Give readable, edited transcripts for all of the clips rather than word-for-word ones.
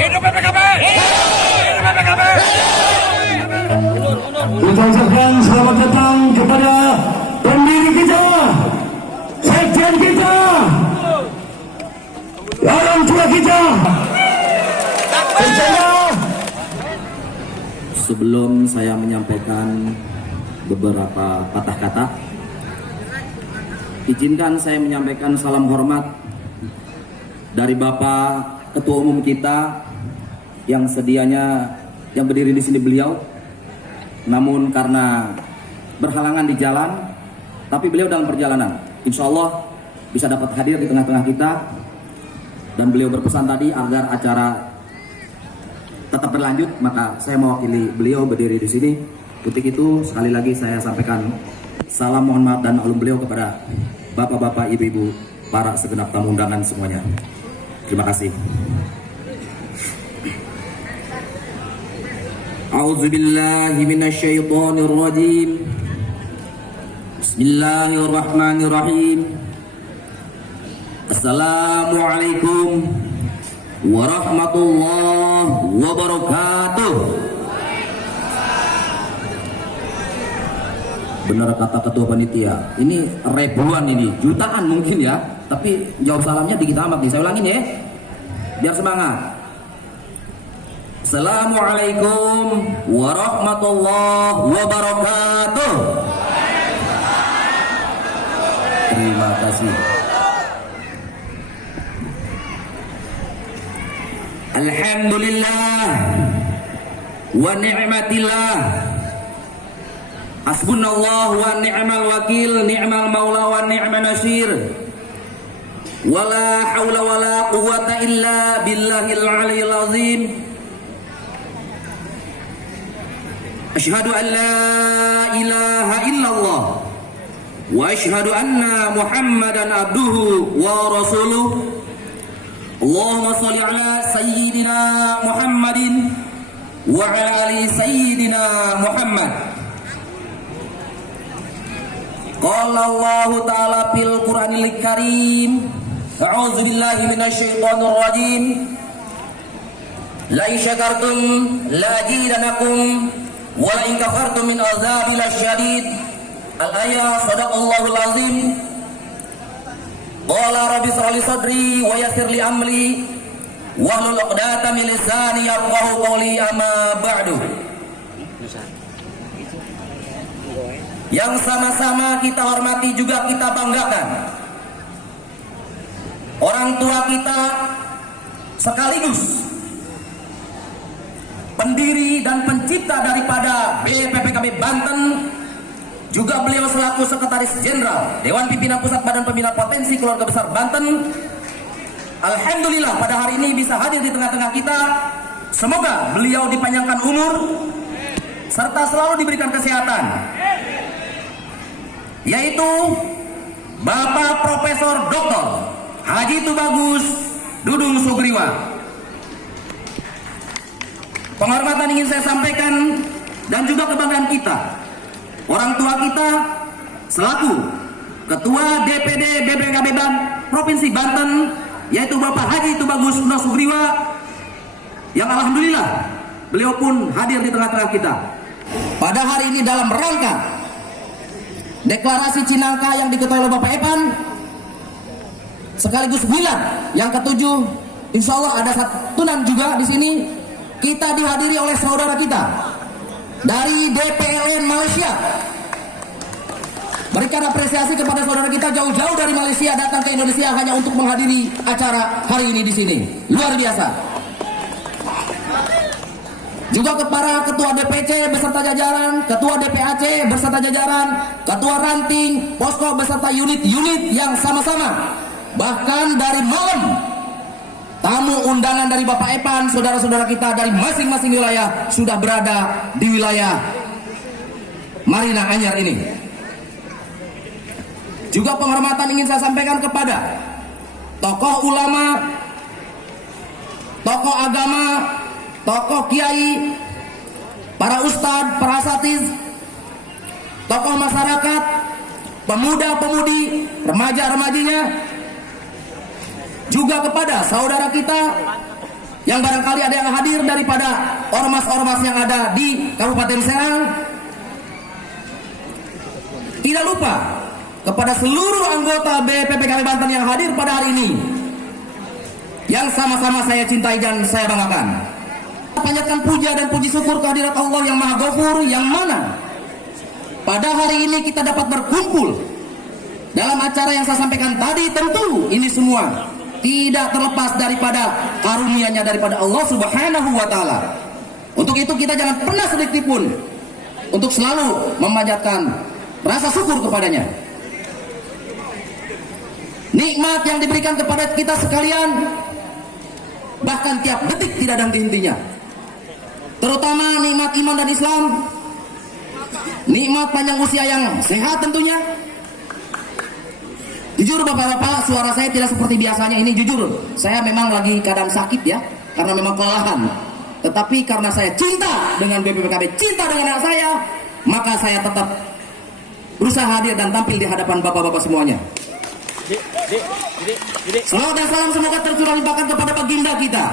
Hidup PPKB! Hidup PPKB! Kita ucapkan selamat datang kepada pendiri kita, sekjen kita, orang tua kita. Sebelum saya menyampaikan beberapa patah kata, izinkan saya menyampaikan salam hormat dari Bapak Ketua Umum kita yang sedianya yang berdiri di sini beliau, namun karena berhalangan di jalan, tapi beliau dalam perjalanan. Insya Allah bisa dapat hadir di tengah-tengah kita, dan beliau berpesan tadi agar acara tetap berlanjut, maka saya mewakili beliau berdiri di sini. Untuk itu sekali lagi saya sampaikan salam mohon maaf dan maklum beliau kepada bapak-bapak, ibu-ibu, para segenap tamu undangan semuanya. Terima kasih. A'udzubillahi minasyaitonirrajim. Bismillahirrahmanirrahim. Assalamualaikum warahmatullahi wabarakatuh. Benar kata ketua panitia, ini ribuan, ini jutaan mungkin ya, tapi jawab salamnya dikit amat nih. Saya ulangin ya, biar semangat. Assalamualaikum warahmatullahi wabarakatuh. Terima kasih. Alhamdulillah wa ni'matillah, hasbunallah wa ni'mal wakil, ni'mal maula wa ni'man nasir, wala haula wala quwwata illa billahil aliyil azim. Asyhadu an la ilaha illallah wa asyhadu anna Muhammadan abduhu wa rasuluh. Allahumma sholli ala sayyidina Muhammadin wa ala ali sayyidina Muhammad. Qala Allah ta'ala fil Qur'anil Karim, a'udzu billahi minasyaitonir rajim. La in syakartum la azidanakum wa la in kafartum min azabil syadid. Al-ayat, sadaqallahul azim. Qala rabbi shrah li sadri wa yassir li amri wahlul 'uqdatam min lisani yafqahu qawli, amma ba'du. Yang sama-sama kita hormati juga kita banggakan, orang tua kita sekaligus pendiri dan pencipta daripada BPPKB Banten, juga beliau selaku Sekretaris Jenderal Dewan Pimpinan Pusat Badan Pembina Potensi Keluarga Besar Banten. Alhamdulillah pada hari ini bisa hadir di tengah-tengah kita. Semoga beliau dipanjangkan umur serta selalu diberikan kesehatan, yaitu Bapak Profesor Dr. Haji Tubagus Dudung Sugriwa. Penghormatan ingin saya sampaikan dan juga kebanggaan kita, orang tua kita selaku Ketua DPD BPKB Provinsi Banten, yaitu Bapak Haji Tubagus Sugriwa, yang alhamdulillah beliau pun hadir di tengah-tengah kita pada hari ini dalam rangka deklarasi Cinangka yang diketuai oleh Bapak Epan, sekaligus Milan yang ketujuh. Insya Allah ada santunan juga di sini. Kita dihadiri oleh saudara kita dari DPLN Malaysia. Berikan apresiasi kepada saudara kita jauh-jauh dari Malaysia datang ke Indonesia hanya untuk menghadiri acara hari ini di sini. Luar biasa. Juga kepada Ketua DPC beserta jajaran, Ketua DPAC beserta jajaran, Ketua Ranting, Posko beserta unit-unit yang sama-sama. Bahkan dari malam, tamu undangan dari Bapak Epan, saudara-saudara kita dari masing-masing wilayah sudah berada di wilayah Marina Anyar ini. Juga penghormatan ingin saya sampaikan kepada tokoh ulama, tokoh agama, tokoh kiai, para ustadz, para asatiz, tokoh masyarakat, pemuda-pemudi, remaja-remajinya, juga kepada saudara kita yang barangkali ada yang hadir daripada ormas-ormas yang ada di Kabupaten Serang. Tidak lupa kepada seluruh anggota BPPKB Banten yang hadir pada hari ini, yang sama-sama saya cintai dan saya banggakan. Panjatkan puja dan puji syukur kehadirat Allah yang Maha Ghafur, yang mana pada hari ini kita dapat berkumpul dalam acara yang saya sampaikan tadi. Tentu ini semua tidak terlepas daripada karunia-Nya daripada Allah Subhanahu wa taala. Untuk itu kita jangan pernah sedikit pun untuk selalu memanjatkan rasa syukur kepadanya. Nikmat yang diberikan kepada kita sekalian bahkan tiap detik tidak ada henti-hentinya. Terutama nikmat iman dan Islam, nikmat panjang usia yang sehat tentunya. Jujur bapak-bapak, suara saya tidak seperti biasanya ini. Jujur, saya memang lagi keadaan sakit ya, karena memang kelelahan. Tetapi karena saya cinta dengan BPPKB, cinta dengan anak saya, maka saya tetap berusaha hadir dan tampil di hadapan bapak-bapak semuanya. Salawat dan salam semoga tercurah limpahkan kepada baginda kita,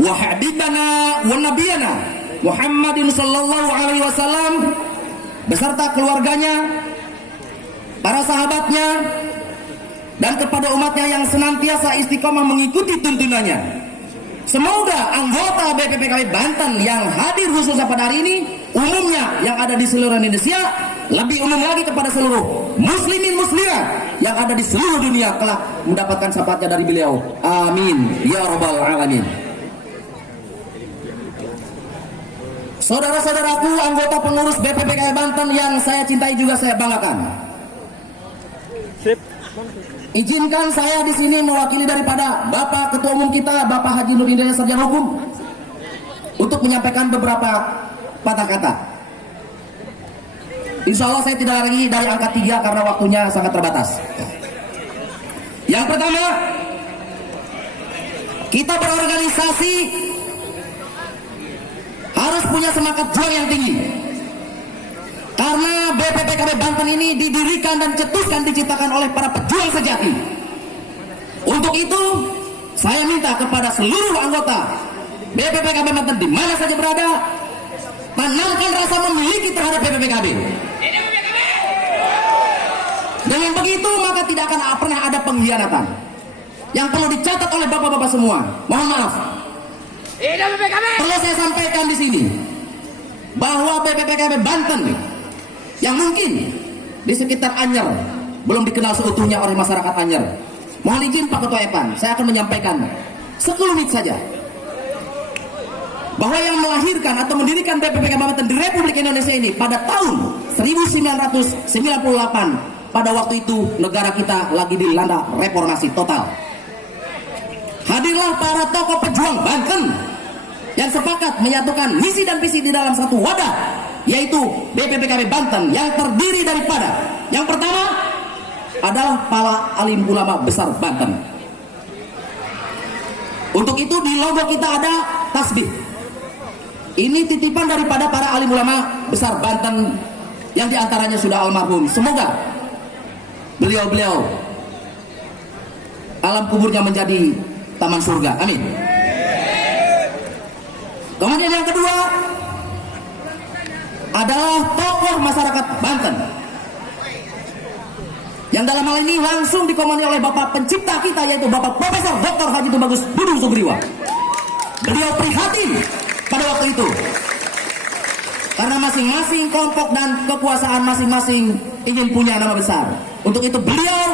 wa habibana wa nabiyana Muhammadin sallallahu alaihi wasallam, beserta keluarganya, para sahabatnya, dan kepada umatnya yang senantiasa istiqomah mengikuti tuntunannya. Semoga anggota BPPKB Banten yang hadir khususnya pada hari ini, umumnya yang ada di seluruh Indonesia, lebih umum lagi kepada seluruh muslimin muslimat yang ada di seluruh dunia kelak mendapatkan syafaatnya dari beliau. Amin ya rabbal alamin. Saudara-saudaraku, anggota pengurus BPPKB Banten yang saya cintai juga saya banggakan. Izinkan saya di sini mewakili daripada Bapak Ketua Umum kita, Bapak Haji Nur Hidayat Sarjana Hukum, untuk menyampaikan beberapa patah kata. Insya Allah saya tidak lagi dari angka 3 karena waktunya sangat terbatas. Yang pertama, kita berorganisasi harus punya semangat juang yang tinggi. Karena BPPKB Banten ini didirikan dan diciptakan oleh para pejuang sejati. Untuk itu, saya minta kepada seluruh anggota BPPKB Banten di mana saja berada, tanamkan rasa memiliki terhadap BPPKB. Dengan begitu, maka tidak akan pernah ada pengkhianatan yang perlu dicatat oleh bapak-bapak semua. Mohon maaf, perlu saya sampaikan di sini bahwa BPPKB Banten yang mungkin di sekitar Anyer belum dikenal seutuhnya oleh masyarakat Anyer. Mohon izin Pak Ketua Epan, saya akan menyampaikan sekelumit saja bahwa yang melahirkan atau mendirikan BPPKB Banten di Republik Indonesia ini pada tahun 1998, pada waktu itu negara kita lagi dilanda reformasi total. Hadirlah para tokoh pejuang Banten yang sepakat menyatukan misi dan visi di dalam satu wadah, yaitu BPPKB Banten yang terdiri daripada yang pertama adalah para alim ulama besar Banten. Untuk itu di logo kita ada tasbih. Ini titipan daripada para alim ulama besar Banten yang diantaranya sudah almarhum. Semoga beliau-beliau alam kuburnya menjadi taman surga. Amin. Kemudian yang kedua adalah tokoh masyarakat Banten yang dalam hal ini langsung dikomandi oleh Bapak pencipta kita, yaitu Bapak Profesor Dr. Haji Tubagus Budi Sugriwa. Beliau prihatin pada waktu itu karena masing-masing kelompok dan kekuasaan masing-masing ingin punya nama besar. Untuk itu beliau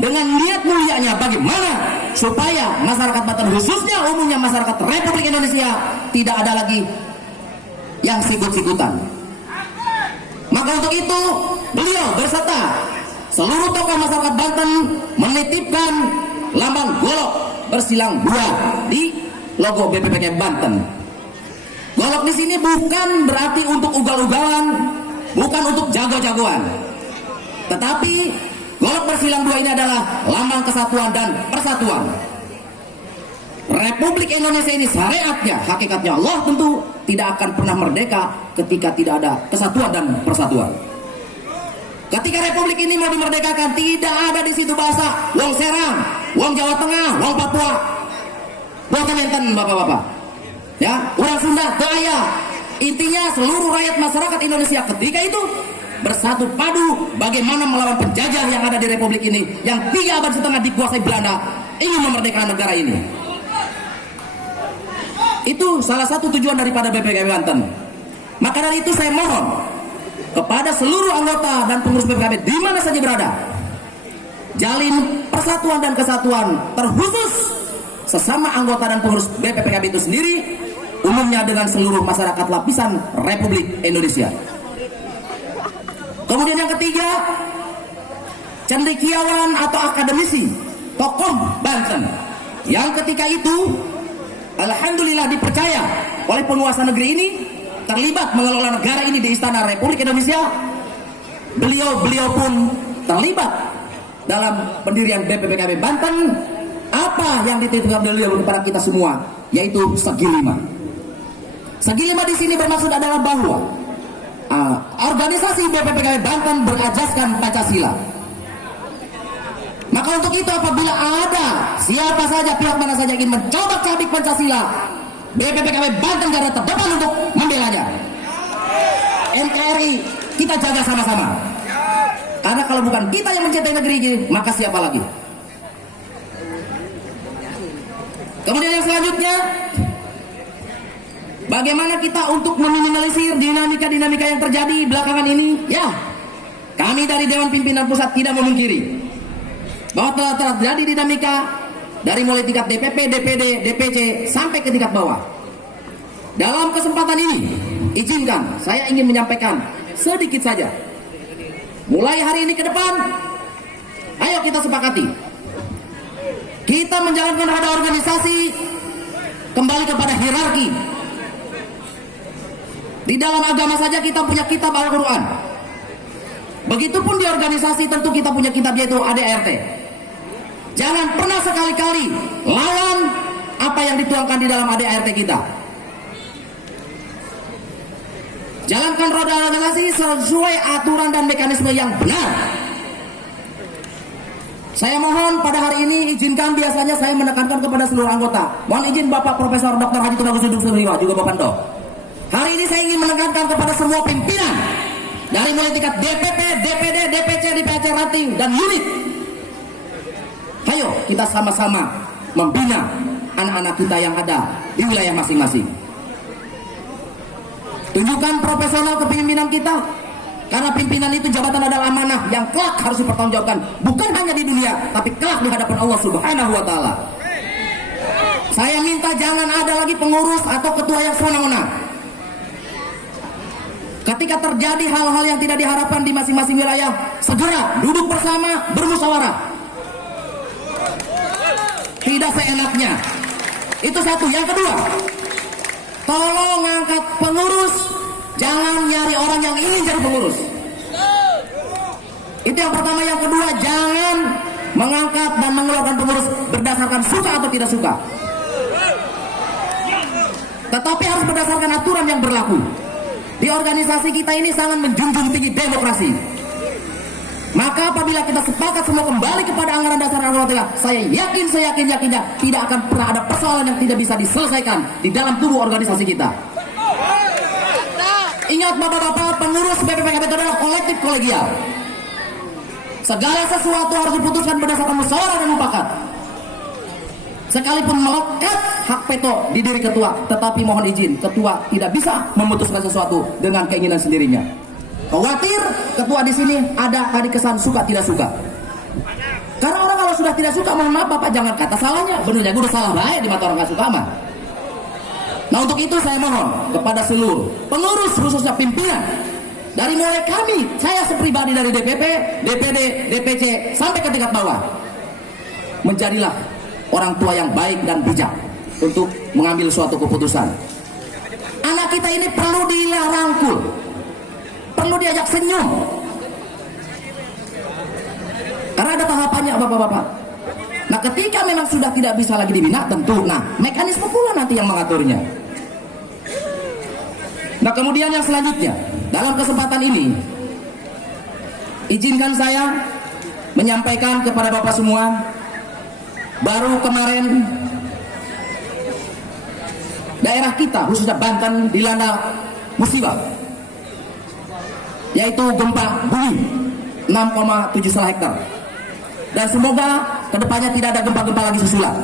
dengan niat mulianya bagaimana supaya masyarakat Banten, khususnya umumnya masyarakat Republik Indonesia, tidak ada lagi yang sikut-sikutan. Maka untuk itu beliau berserta seluruh tokoh masyarakat Banten menitipkan lambang golok bersilang 2 di logo BPPKB Banten. Golok di sini bukan berarti untuk ugal-ugalan, bukan untuk jago-jagoan, tetapi golok bersilang 2 ini adalah lambang kesatuan dan persatuan. Republik Indonesia ini syariatnya, hakikatnya Allah tentu tidak akan pernah merdeka ketika tidak ada kesatuan dan persatuan. Ketika Republik ini mau dimerdekakan, tidak ada di situ bahasa wong Serang, wong Jawa Tengah, wong Papua. Boten enten bapak-bapak. Ya, orang Sunda daya. Intinya seluruh rakyat masyarakat Indonesia ketika itu bersatu padu bagaimana melawan penjajah yang ada di Republik ini yang 3 abad setengah dikuasai Belanda, ingin memerdekakan negara ini. Itu salah satu tujuan daripada BPKB Banten. Maka dari itu saya mohon kepada seluruh anggota dan pengurus BPKB di mana saja berada, jalin persatuan dan kesatuan, terkhusus sesama anggota dan pengurus BPKB itu sendiri, umumnya dengan seluruh masyarakat lapisan Republik Indonesia. Kemudian yang ketiga, cendekiawan atau akademisi, tokoh Banten yang ketika itu alhamdulillah dipercaya oleh penguasa negeri ini terlibat mengelola negara ini di Istana Republik Indonesia. Beliau pun terlibat dalam pendirian BPKB Banten. Apa yang dititipkan beliau kepada kita semua, yaitu segi 5. Segi 5 di sini bermaksud adalah bahwa organisasi BPKB Banten berajaskan Pancasila. Maka untuk itu apabila ada siapa saja, pihak mana saja ingin mencoba cabik Pancasila, BPKB Banten garda terdepan untuk membelanya. NKRI kita jaga sama-sama. Karena kalau bukan kita yang mencintai negeri ini, maka siapa lagi? Kemudian yang selanjutnya, bagaimana kita untuk meminimalisir dinamika-dinamika yang terjadi belakangan ini? Ya, kami dari Dewan Pimpinan Pusat tidak memungkiri bahwa telah terjadi dinamika dari mulai tingkat DPP, DPD, DPC sampai ke tingkat bawah. Dalam kesempatan ini, izinkan saya ingin menyampaikan sedikit saja. Mulai hari ini ke depan, ayo kita sepakati. Kita menjalankan roda organisasi kembali kepada hierarki. Di dalam agama saja kita punya kitab Al-Quran. Begitupun di organisasi tentu kita punya kitab, yaitu ADART. Jangan pernah sekali-kali lawan apa yang dituangkan di dalam ADART kita. Jalankan roda organisasi sesuai aturan dan mekanisme yang benar. Saya mohon pada hari ini izinkan, biasanya saya menekankan kepada seluruh anggota. Mohon izin Bapak Profesor Dr. Haji Tunagus Duduk Sumriwa juga Bapak Pando. Hari ini saya ingin menekankan kepada semua pimpinan dari mulai tingkat DPP, DPD, DPC, DPC ranting dan unit. Ayo kita sama-sama membina anak-anak kita yang ada di wilayah masing-masing. Tunjukkan profesional kepemimpinan kita. Karena pimpinan itu jabatan adalah amanah yang kelak harus dipertanggungjawabkan, bukan hanya di dunia, tapi kelak di hadapan Allah Subhanahu wa Ta'ala. Saya minta jangan ada lagi pengurus atau ketua yang semena-mena. Ketika terjadi hal-hal yang tidak diharapkan di masing-masing wilayah, segera duduk bersama, bermusyawarah. Tidak seenaknya. Itu satu. Yang kedua, tolong angkat pengurus. Jangan nyari orang yang ingin jadi pengurus. Itu yang pertama. Yang kedua, jangan mengangkat dan mengeluarkan pengurus berdasarkan suka atau tidak suka, tetapi harus berdasarkan aturan yang berlaku. Di organisasi kita ini sangat menjunjung tinggi demokrasi. Maka apabila kita sepakat semua kembali kepada anggaran dasar Al-Fatihah, saya yakinnya tidak akan pernah ada persoalan yang tidak bisa diselesaikan di dalam tubuh organisasi kita. Ingat bapak-bapak, pengurus BPKB itu adalah kolektif kolegial. Segala sesuatu harus diputuskan berdasarkan musyawarah dan mufakat. Sekalipun melekat hak veto di diri ketua, tetapi mohon izin, ketua tidak bisa memutuskan sesuatu dengan keinginan sendirinya. Khawatir ketua di sini ada kesan suka tidak suka. Karena orang kalau sudah tidak suka, mohon maaf bapak, jangan kata salahnya. Benernya gue udah salah baik di mata orang gak suka mah. Nah untuk itu saya mohon kepada seluruh pengurus, khususnya pimpinan, dari mulai kami, saya sepribadi dari DPP, DPD, DPC sampai ke tingkat bawah, menjadilah orang tua yang baik dan bijak untuk mengambil suatu keputusan. Anak kita ini perlu dirangkul, perlu diajak senyum, karena ada tahapannya bapak-bapak. Nah ketika memang sudah tidak bisa lagi dibina, tentu mekanisme pula nanti yang mengaturnya. Nah kemudian yang selanjutnya, dalam kesempatan ini izinkan saya menyampaikan kepada bapak semua, baru kemarin daerah kita khususnya Banten dilanda musibah, yaitu gempa bumi 6,7 skala hektar. Dan semoga kedepannya tidak ada gempa-gempa lagi susulan.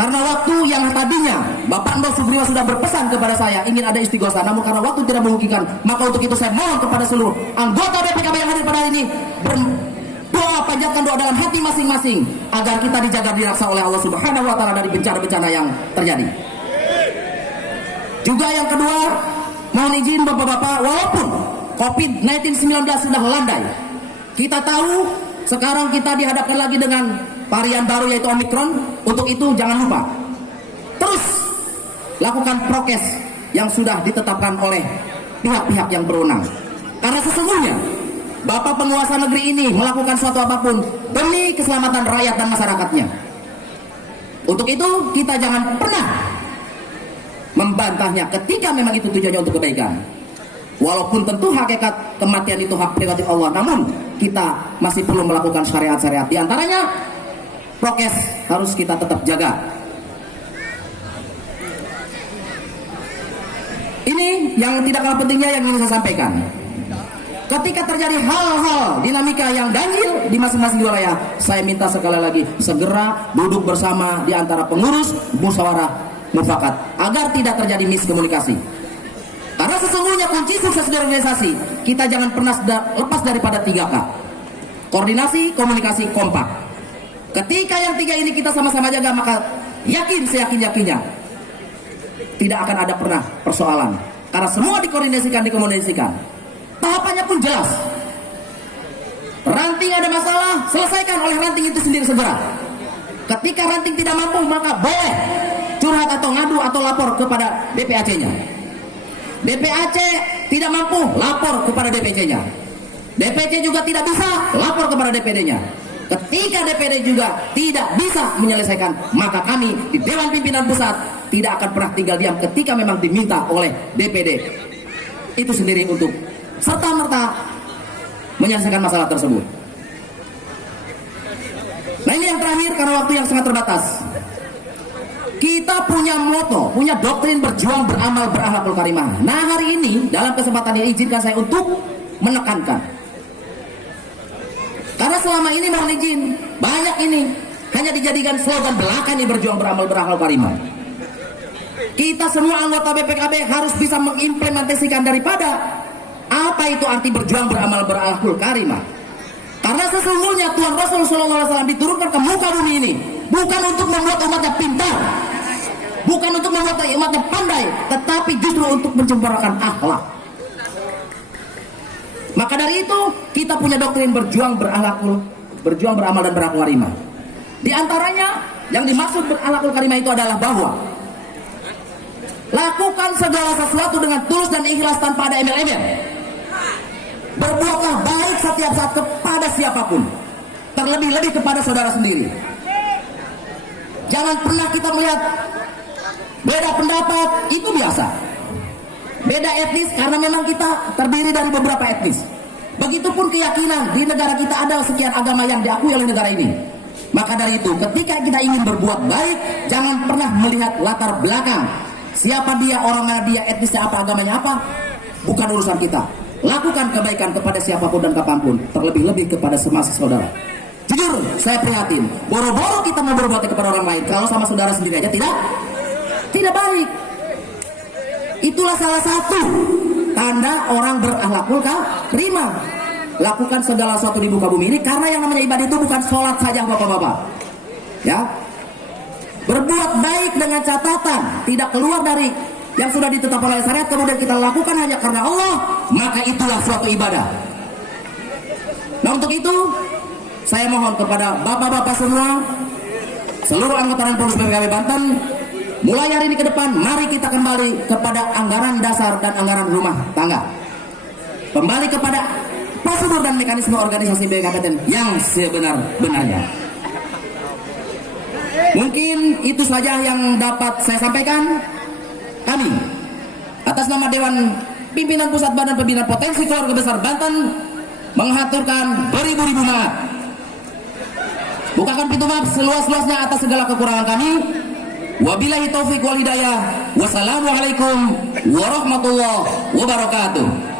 Karena waktu yang tadinya Bapak Ndos Sugriwa sudah berpesan kepada saya ingin ada istighosah, namun karena waktu tidak memungkinkan, maka untuk itu saya mohon kepada seluruh anggota BPKB yang hadir pada hari ini berdoa, panjatkan doa dalam hati masing-masing agar kita dijaga dirasa oleh Allah Subhanahu wa taala dari bencana-bencana yang terjadi. Juga yang kedua, mohon izin Bapak-bapak, walaupun COVID-19 sudah landai, kita tahu sekarang kita dihadapkan lagi dengan varian baru yaitu Omikron. Untuk itu jangan lupa terus lakukan prokes yang sudah ditetapkan oleh pihak-pihak yang berwenang. Karena sesungguhnya Bapak penguasa negeri ini melakukan suatu apapun demi keselamatan rakyat dan masyarakatnya. Untuk itu kita jangan pernah membantahnya ketika memang itu tujuannya untuk kebaikan. Walaupun tentu hakikat kematian itu hak prerogatif Allah, namun kita masih perlu melakukan syariat-syariat. Di antaranya prokes harus kita tetap jaga. Ini yang tidak kalah pentingnya yang ingin saya sampaikan. Ketika terjadi hal-hal dinamika yang ganjil di masing-masing wilayah, saya minta sekali lagi segera duduk bersama di antara pengurus musyawarah mufakat agar tidak terjadi miskomunikasi. Karena sesungguhnya kunci sukses di organisasi kita jangan pernah lepas daripada 3K. Koordinasi, komunikasi, kompak. Ketika yang 3 ini kita sama-sama jaga, maka seyakin-yakinnya tidak akan ada pernah persoalan. Karena semua dikoordinasikan, dikomunikasikan. Tahapannya pun jelas. Ranting ada masalah, selesaikan oleh ranting itu sendiri segera. Ketika ranting tidak mampu, maka boleh curhat atau ngadu atau lapor kepada DPAC-nya. DPAC tidak mampu, lapor kepada DPC-nya. DPC juga tidak bisa, lapor kepada DPD-nya. Ketika DPD juga tidak bisa menyelesaikan, maka kami di Dewan Pimpinan Pusat tidak akan pernah tinggal diam ketika memang diminta oleh DPD itu sendiri untuk serta-merta menyelesaikan masalah tersebut. Nah, ini yang terakhir karena waktu yang sangat terbatas. Kita punya moto, punya doktrin berjuang, beramal, berakhlakul karimah. Nah, hari ini dalam kesempatan ini izinkan saya untuk menekankan. Karena selama ini mohon izin, banyak ini hanya dijadikan slogan belaka nih, berjuang, beramal, berakhlakul karimah. Kita semua anggota BPKB harus bisa mengimplementasikan daripada apa itu arti berjuang, beramal, berakhlakul karimah. Karena sesungguhnya Tuhan Rasul SAW diturunkan ke muka bumi ini bukan untuk membuat umatnya pintar, bukan untuk membuat umatnya pandai, tetapi justru untuk mencemarakan akhlak. Maka dari itu kita punya doktrin berjuang, berjuang, beramal dan berakhlakul karimah. Di antaranya yang dimaksud berakhlakul karimah itu adalah bahwa lakukan segala sesuatu dengan tulus dan ikhlas tanpa ada embel-embel. Berbuatlah baik setiap saat kepada siapapun, terlebih-lebih kepada saudara sendiri. Jangan pernah kita melihat beda pendapat, itu biasa. Beda etnis karena memang kita terdiri dari beberapa etnis. Begitupun keyakinan, di negara kita ada sekian agama yang diakui oleh negara ini. Maka dari itu ketika kita ingin berbuat baik, jangan pernah melihat latar belakang. Siapa dia, orang mana dia, etnisnya apa, agamanya apa, bukan urusan kita. Lakukan kebaikan kepada siapapun dan kapanpun, terlebih-lebih kepada semua saudara. Jujur, saya prihatin. Boro-boro kita mau berbuat kepada orang lain, kalau sama saudara sendiri aja tidak baik. Itulah salah satu tanda orang berakhlakul karimah. Lakukan segala sesuatu di muka bumi ini, karena yang namanya ibadah itu bukan sholat saja, bapak-bapak. Ya, berbuat baik dengan catatan tidak keluar dari yang sudah ditetapkan oleh syariat, kemudian kita lakukan hanya karena Allah, maka itulah suatu ibadah. Nah, untuk itu saya mohon kepada bapak-bapak semua, seluruh anggota dan pengurus BPKB Banten, mulai hari ini ke depan, mari kita kembali kepada anggaran dasar dan anggaran rumah tangga. Kembali kepada prosedur dan mekanisme organisasi BPKB yang sebenar-benarnya. Mungkin itu saja yang dapat saya sampaikan. Kami atas nama Dewan Pimpinan Pusat Badan Pembinaan Potensi Keluarga Besar Banten menghaturkan beribu-ribu maaf. Bukakan pintu maaf seluas-luasnya atas segala kekurangan kami. Wabillahi taufik wal hidayah. Wassalamualaikum warahmatullahi wabarakatuh.